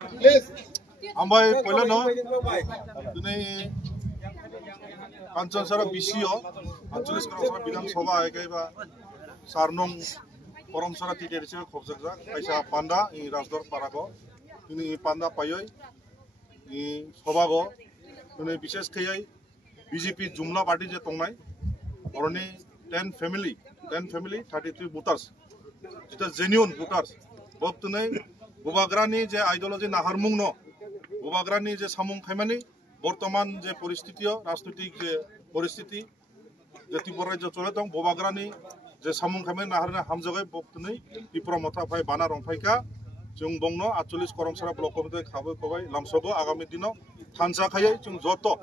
Ambai pala no, tuni kanchan sara BCO, Anchulis Krasana Bidhan Sabha Aikaiba, Sarnong Koram Sara Titerisi Khobzakza, Kaisa Panda, in Rasdor Parago, tuni Panda Payoy, in Sobago, tuni Bishes Kayai, BJP Jumla Party Jetongai, Oroni 10 family, 33 voters. It is genuine voters. Bob tunai, Bubagrani je ideology na harmungno. Bubagrani je samung khaimani. Bortoman je poristitio, rasnutik je poristiti. Je Tripura je choletong Bubagrani je samung khaimani na harna hamjogai bob tunai. Tripura motha phai bana rongphai ka. Jung bongno 48 koromsara block committee khabai kobai lamsobo agami dino thansa khayai jung joto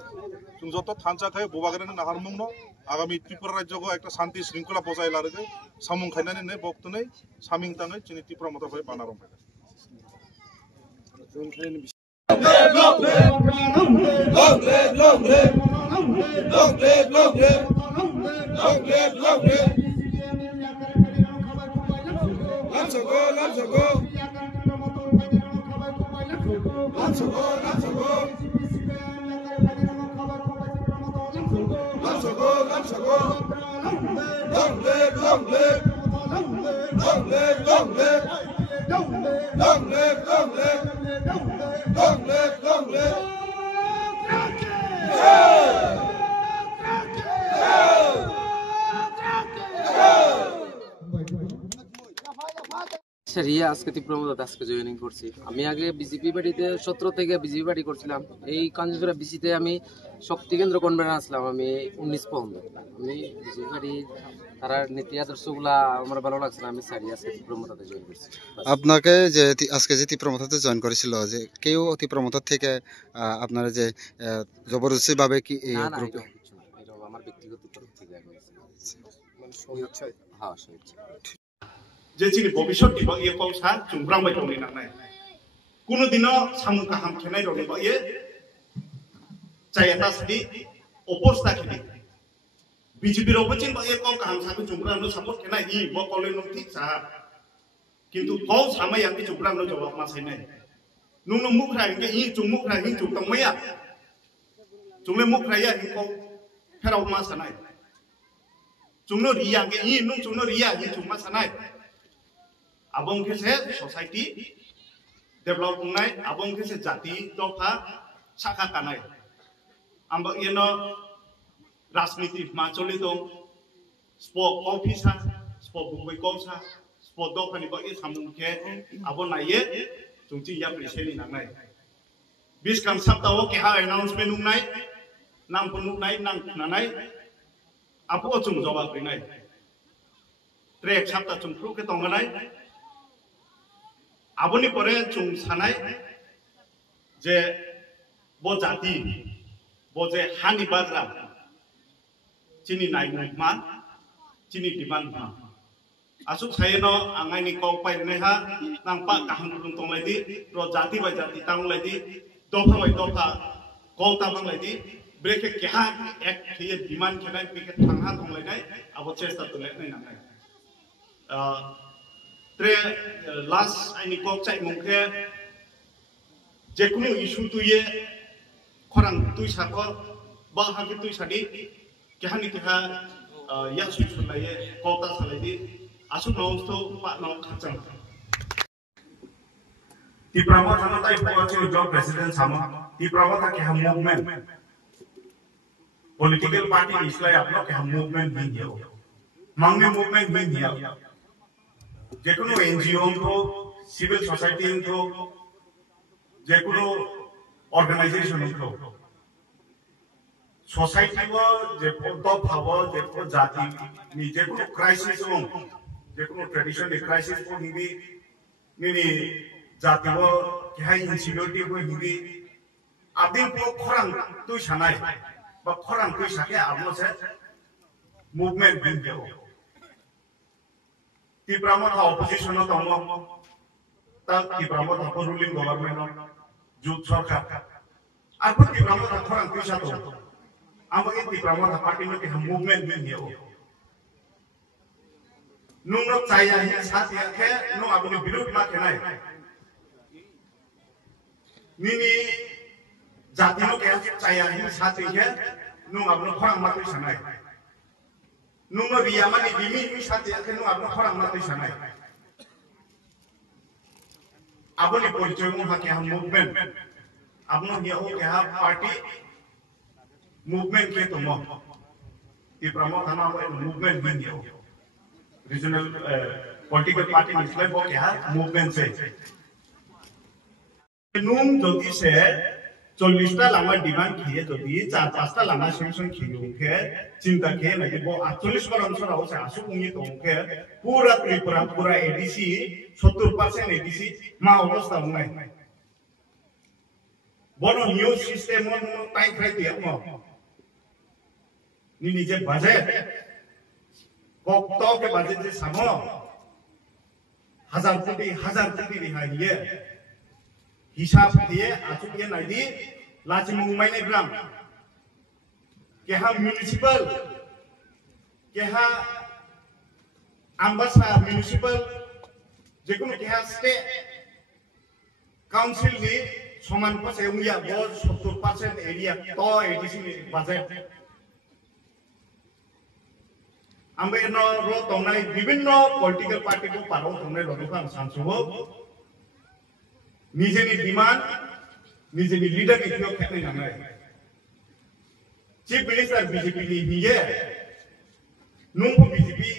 thansa khaye Bubagrani na harmungno. আগামী ত্রিপুরা রাজ্যকে একটা শান্তি শৃঙ্খলা বজায় লাগাতে সামুং খাইনানি নে বক্তনে summing তাঙে চিনি ত্রিপুরা মতো ভাই বানারম রিয়া আজকে তীব্রমত আজকে জয়েনিং করছি। আমি আগে বিজেপি পার্টিতে 17 থেকে বিজেপি পার্টি করছিলাম। এই কাঞ্চনজোড়া বিসিতে আমি শক্তি কেন্দ্র কনভেনার আসলাম আমি 19 পর্যন্ত। আমি বিজেপি পার্টি তার নীতি আদর্শগুলা আমার ভালো লাগছিল, আমি সারি আজকে তীব্রমতাতে জয়েন করছি। আপনাকে যে আজকে যে তীব্রমতাতে জয়েন করেছিল যে কেউ তীব্রমত থেকে আপনারা যে জবরদস্তি ভাবে কি এই গ্রুপে আমার ব্যক্তিগত তরফ থেকে মানে স্বেচ্ছায় হ্যাঁ স্বেচ্ছায় যে চিনি ভবিষ্যৎ দিব ইয়ে কৌশা চুংব্রাংবাই দংনি নাंनाय কোনো দিনও সামু কাহাম খেনাই রনি বা ইয়ে চাইতা সাদি অপোস্তা খেনি বিজেপি রব চিন বা ইয়ে কৌ কাহাম সাকু চুংব্রাংনো সাপোর্ট খেনাই ই ব কলে নো ঠিক সা কিন্তু কৌ সামাই আকি চুংব্রাংনো জবাব মা সাইনাই নুনো মুখরা ইকে ই চুংমুখরা হি চুংতংমাইয়া চুংলে মুখরাইয়া হি কৌ ফেরাও মা সানাই চুংনো রিয়া কে ই নুং চুংনো রিয়া হি চুংমা সানাই abong kese society develop nai abong kese jati dofa saka kanai amba yeno rajniti ma choli dong sport officer sport bukoi kosa sport dofa ni ba ye samung ke abon nai chungchi ya preseni nangai bis kam saptawo ke ha announcement nai nang punuk nai nang nanai apo chung jawab nai trek sapta chung pru ke tonganai aboni pore chung sanai je bo jati bo je hani bagra chini nai ma chini diman ma asuk sayeno angai ni kong pai ne ha nang pa kahang tung tong lai di ro jati bai jati tang lai di dofa bai dofa kol ta bang lai di break ke ha ek khiye diman khenai pike thang ha tong lai nai abo chesta tu le nai nai tre last ani kok chai mungke jekunu issue tu ye khorang tui sako ba ha ki tui sadi kehani keha ya susu lai ye kota salai di asu nongsto pa nong khachang ti prama thana tai pochi job president sama ti prama ta keha movement political party islai apno keha movement bin diyo mangme movement bin diyo যেকোনো NGO তো civil society তো যেকোনো organisation তো society যে তো ভাব যে জাতি নি যেকোনো ক্রাইসিস যেকোনো ট্র্যাডিশন ক্রাইসিস কো হিবি নি জাতি কি হাই ইনসিকিউরিটি কো হিবি আদিম কো খরাং তুই সানাই বা খরাং তুই সাকে আমছে মুভমেন্ট বিন দেও Tipramo tha opposition no tongo ta tipramo tha ruling government no jut sarkar apo tipramo tha khorang pisa to amage tipramo tha party no ke movement bin hiyo nung no chaya hi sat ya ke no abuni birut ma kenai nini jati no kaya caya ini satu ya nung abno korang mati sanai nung no riyaman ni dimi ini satu ya nung abno korang mati sanai abno ni परिचय mu hakya movement abno hiya ho kaya party movement ke tomo di प्रमुख थाना movement बन गया regional political party इसलिए वो क्या movement से नूम जोगी से 40टा लामा डिमांड किए जोगी 4-5टा लामा सेंक्शन किए के चिंता के नहीं वो 48 पर आंसर आओ से आसु उंगी तो के पूरा त्रिपुरा पूरा एडीसी 70% एडीसी मां अवस्था में बोनो न्यू सिस्टम में टाइम खाई दिया मो नी निजे बजट कोक्तो के बजट से samo 1000 कोटी रिहाई ये हिसाब दिए आसुक ये नहीं दी लाची मुंबई ने ग्राम के हाँ म्युनिसिपल के हाँ आंबासा म्युनिसिपल जेकुन के हाँ स्टेट काउंसिल दी समान को से उंगिया बहुत 70% एरिया तो एडीसी बजट आंबे नो रो तोंगनाई विभिन्न पॉलिटिकल पार्टी को पारो तोंगनाई लोगों सांसुबो निजेनि डिमांड निजेनि लीडर के थियो खेने नांगाय चीफ मिनिस्टर बीजेपी नि हिये नुं को बीजेपी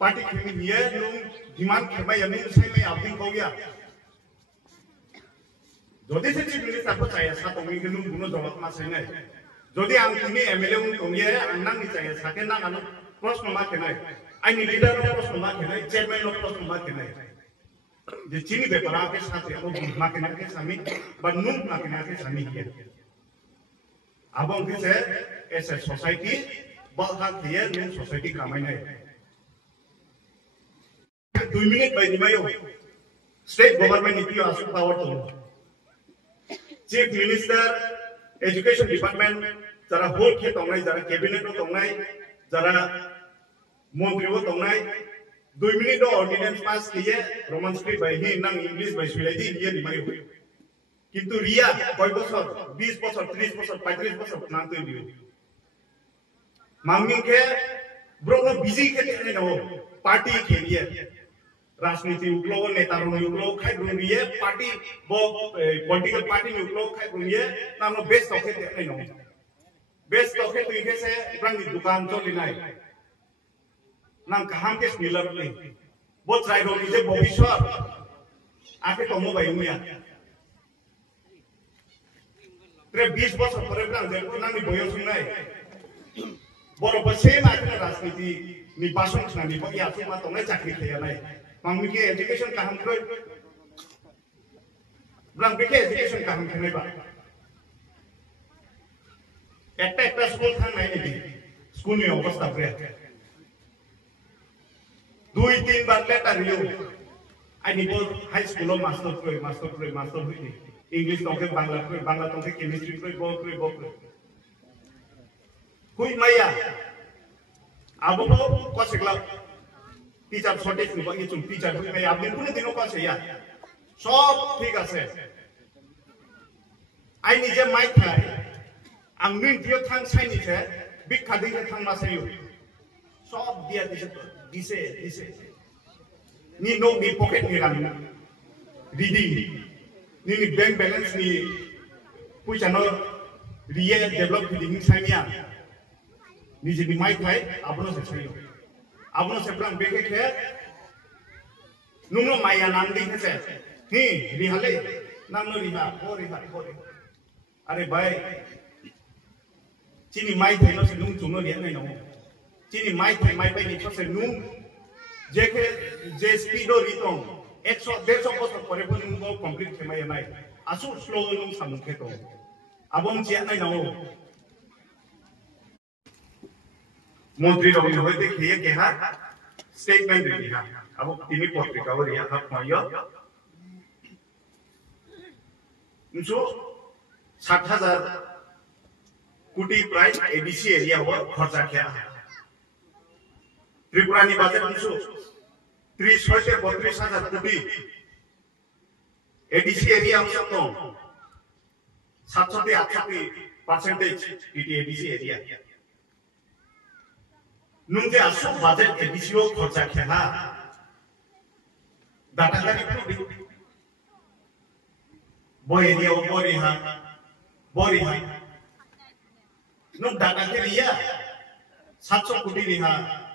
पार्टी खेने हिये नुं डिमांड खेबाय नुं साइमे आबिं कोया जदि से चीफ मिनिस्टर को चाहिए सा तोंगि के नुं गुनो जवाब मा साइने जदि आं तिनि एमएलए उन तोंगे आंनां नि चाहिए साके ना आनो प्रश्न मा खेनाय आइनि लीडर नो प्रश्न मा खेनाय चेयरमैन नो प्रश्न मा खेनाय जे चीनी बेपरा के साथ वो मा के ना के सामी बनूं मा के ना के सामी है अब हम से ऐसे सोसाइटी बहुत दिए न्यू सोसाइटी कामाई नहीं 2 मिनट बाय दिमायो स्टेट गवर्नमेंट नीति आसु पावर तो चीफ मिनिस्टर एजुकेशन डिपार्टमेंट जरा होल के तंगनाय जरा कैबिनेट नो तंगनाय जरा मंत्री वो तंगनाय 2 मिनट ऑर्डिनेंस पास किए रोमन स्क्रिप्ट बाय ही नंग इंग्लिश बाय सुलाइदी ये दिमायो किंतु रिया कय बছর 20 বছর 30 বছর 35 বছর नांतो दियो मांगनी के ब्रोनो बिजी के ने नो पार्टी के लिए राजनीति उगलो नेता रो उगलो खाइ रुनिए पार्टी वो पॉलिटिकल पार्टी में उगलो खाइ रुनिए नानो बेस्ट ओके ने नो बेस्ट ओके तो इके से ब्रांडी दुकान तो लिनाय नाम कहां के मिलर ले वो ट्राई रो निजे भविष्य आके तो मो भाई त्रे 20 বছর পরে প্রাণ দেখো নামি বয়স নাই বড় বসে মাইনা রাজনীতি নির্বাচন খানি বই আছে মা তোমরা চাকরি খেয়া নাই মামুকে এডুকেশন কাহাম কই ব্রাং বেকে এডুকেশন কাহাম খেনে বা একটা স্কুল থান নাই নি স্কুল নি অবস্থা প্রে 2-3 বার লেটার লিও আই নিব হাই স্কুল মাস্টার হই इंग्लिश तो के बांग्ला तो के केमिस्ट्री कोई बहुत कोई माया अब तो कोसगला टीचर शॉर्टेज में ये तुम टीचर कोई मैं आपने पूरे दिनों का से यार सब ठीक है आई निजे माइक है आंगमिन दियो थांग साइनि से बिग खादी के थांग मासेयो सब दिया दिसे नी नो नी पॉकेट नि रान रीडिंग नी बैंक बैलेंस नी पुइसा नो रिये डेवलप फिलिंग साइनिया नी जे माइक है आपनो से छयो आपनो से प्लान बेके के नुनो माया नाम दी से ही रिहाले नाम नो रिहा हो अरे भाई चिनी माइक है नो से नुम चुनो रिया नै नो चिनी माइक है माइक पे नी से नुम जेके जे स्पीडो रितो 100-150 বছর পরে পরে নুম কমপ্লিট থেমাই নাই আসু স্লো নুম সামুখে তো আবম চিয়া নাই নাও মন্ত্রী রবি হইতে খেয়ে কেহা স্টেটমেন্ট দিহা আব তিনি পত্রিকা ওরিয়া হাত মাইয়া নুসো 60,000 কোটি প্রাইস এডিসি এরিয়া ও খরচা কিয়া त्रिपुरा नि बाजेट नुसो 30 से 32,000 कोटी एडीसी एरिया हम सब तो 700-800% di ABC area. Nung je asuk budget ABC o khorcha kheha data kari pru boy area o bori ha nung data kari ya 700 কোটি রিহা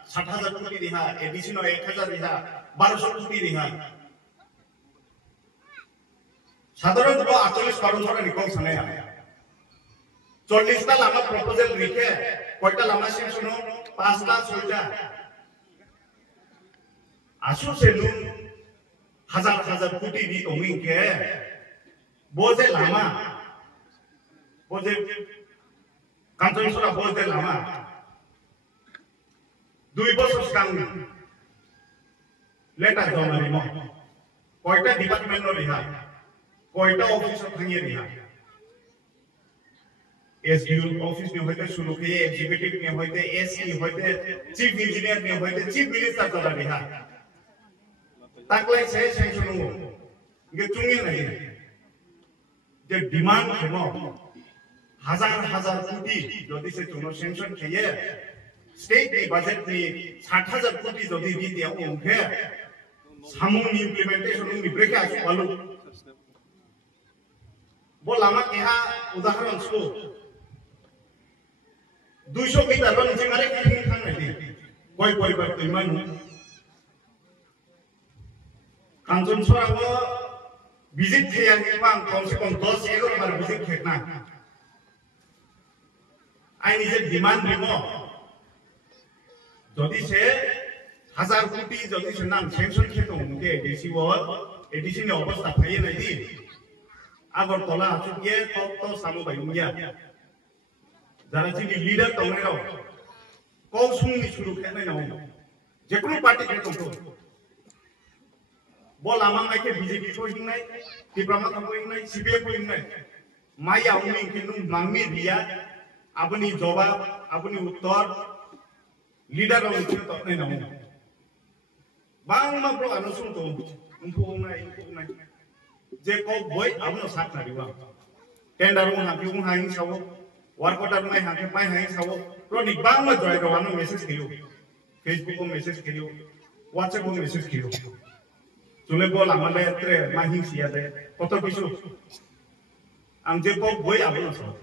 60,000 কোটি রিহা ABC no 1,000 রিহা 1200 কোটি রিহা সাধারণত 48 ধরে রিকল সানে 40 টা লামা প্রপোজাল রিখে কয়টা লামা সেকশন 5 টা 6 টা আসু সেলু হাজার কোটি রি ওমিকে বোজে লামা বোজে কাঞ্চনসরা বোজে লামা 2 বছর কাম লেটার জমা দিমো কয়টা ডিপার্টমেন্ট রিহা কয়টা অফিস ভাঙিয়ে রিহা एसडीओ ऑफिस में होते शुरू किए एग्जीक्यूटिव में होते एसई होते चीफ इंजीनियर में होते चीफ मिनिस्टर चला रहा ताकले से सेंशन हो ये चुंगे नहीं जो डिमांड है वो हजार कोटी যদি সে চুনো সেনশন কিয়ে স্টেট নি বাজেট নি 60,000 কোটি যদি দি দিয়া ওকে সামুং ইমপ্লিমেন্টেশন নি ব্রেকে আসু আলু बोलामा केहा उदाहरण सु 200 মিটার নিচে মারে কি খান নাই কই পরিবার তুই মানু কাঞ্চন সরাব ভিজিট খেয়া নিপাম কমসে কম 10-11 বার ভিজিট খেনা আই নিজে ডিমান্ড দিব যদি সে 1000 কোটি যদি সে নাম সেনশন খেতো মুকে এডিসি নি অবস্থা থাই নাই দি আগরতলা আচুকিয়ে তত্ত্ব সামু বাইমুয়া যারা যিনি লিডার তংরাও কৌসুমনি শুরু খেনে নাও যে কোনো পার্টি খেতো বল আমা মাইকে বিজেপি কো হিংনাই ত্রিপুরা কো হিংনাই সিপিএম কো হিংনাই মাই আউনি কিনু মাংমি রিয়া আপনি জবাব আপনি উত্তর লিডার ও ইতি তনে নাও বাংলা প্রো আনুসুন তো উনকো নাই যে কো বই আমনো সাথ না দিবা টেন্ডার ও হাকি ও হাইং সাবো ওয়ার্ক অর্ডার নাই হাকি পাই হাইং সাবো প্রনিক বাংলা জয় রওয়ানো মেসেজ দিও ফেসবুক ও মেসেজ দিও হোয়াটসঅ্যাপ ও মেসেজ দিও চলে বল আমালে এত্রে মাহিং সিয়া দে কত কিছু আম যে কো বই আমনো সাথ